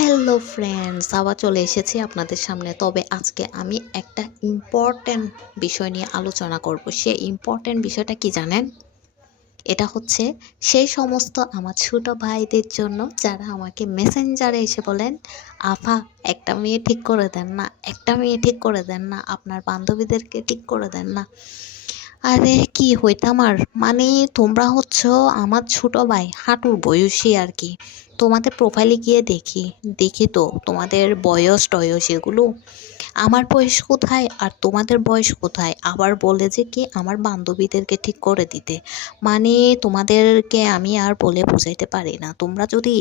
Hello friends, আবার চলে এসেছি আপনাদের সামনে। তবে আজকে আমি একটা ইম্পর্ট্যান্ট বিষয় নিয়ে আলোচনা করব। সেই ইম্পর্ট্যান্ট বিষয়টা কি জানেন? এটা হচ্ছে সেই সমস্ত আমার ছোট ভাইদের জন্য যারা আমাকে মেসেঞ্জারে এসে বলেন, আফা একটা মেয়ে ঠিক করে দেন না, একটা মেয়ে ঠিক করে দেন না, আপনার বান্ধবীদেরকে ঠিক করে দেন না। আরে কি হইতাম আর, মানে তোমরা হচ্ছ আমার ছোট ভাই, হাঁটুর বয়সী আর কি। তোমাদের প্রোফাইলে গিয়ে দেখি, দেখি তো তোমাদের বয়স টয়স এগুলো, আমার বয়স কোথায় আর তোমাদের বয়স কোথায়। আবার বলে যে কি আমার বান্ধবীদেরকে ঠিক করে দিতে, মানে তোমাদেরকে আমি আর বলে বুঝাইতে পারি না। তোমরা যদি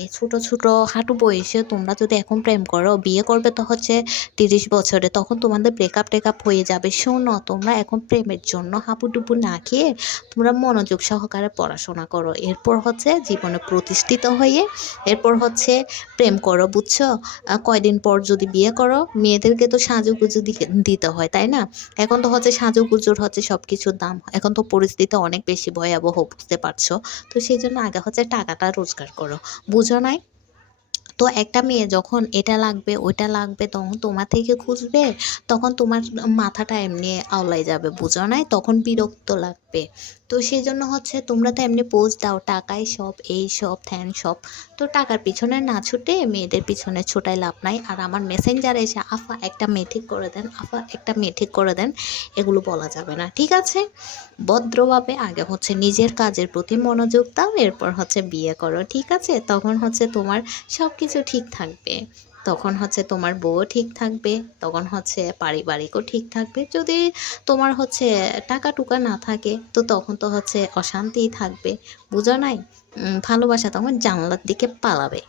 এই ছোট ছোট হাঁটু বয়সে তোমরা যদি এখন প্রেম করো, বিয়ে করবে তো হচ্ছে 30 বছরে, তখন তোমাদের ব্রেকআপ টেকআপ হয়ে যাবে। শোনো, তোমরা এখন প্রেমের জন্য হাবুডুবু না খেয়ে তোমরা মনোযোগ সহকারে পড়াশোনা করো, এরপর হচ্ছে জীবনে প্রতিষ্ঠিত হয়ে এরপর হচ্ছে প্রেম করো, বুঝছো? কয়দিন পর যদি বিয়ে করো, মেয়েদেরকে তো সাজুগুজু দিতে হয়, তাই না? এখন তো হচ্ছে সাজুগুজুর হচ্ছে সব কিছুর দাম, এখন তো পরিস্থিতি অনেক বেশি ভয়াবহ, বুঝতে পারছো? তো সেই জন্য আগে হচ্ছে টাকাটা রোজগার করো, বুঝো নাই? তো একটা মেয়ে যখন এটা লাগবে ওইটা লাগবে তখন তোমার থেকে খুঁজবে, তখন তোমার মাথাটা এমনি আওলাই যাবে, বুঝো নাই? তখন বিরক্ত লাগবে। তো সেই জন্য হচ্ছে তোমরা তো এমনি পোজ দাও, টাকাই সব, এই সব ধ্যান সব। তো টাকার পিছনে না ছুটে মেয়েদের পিছনে ছোটাই লাভ নাই। আর আমার মেসেঞ্জারে এসে আফা একটা মেয়ে ঠিক করে দেন, আফা একটা মেয়ে ঠিক করে দেন, এগুলো বলা যাবে না, ঠিক আছে? ভদ্রভাবে আগে হচ্ছে নিজের কাজের প্রতি মনোযোগ দাও, এরপর হচ্ছে বিয়ে করো, ঠিক আছে? তখন হচ্ছে তোমার সব কিছু ঠিক থাকবে, তখন হচ্ছে তোমার বউও ঠিক থাকবে, তখন হচ্ছে পারিবারিকও ঠিক থাকবে। যদি তোমার হচ্ছে টাকা টুকা না থাকে তো তখন তো হচ্ছে অশান্তিই থাকবে, বুঝো নাই? ভালোবাসা তখন জানলার দিকে পালাবে।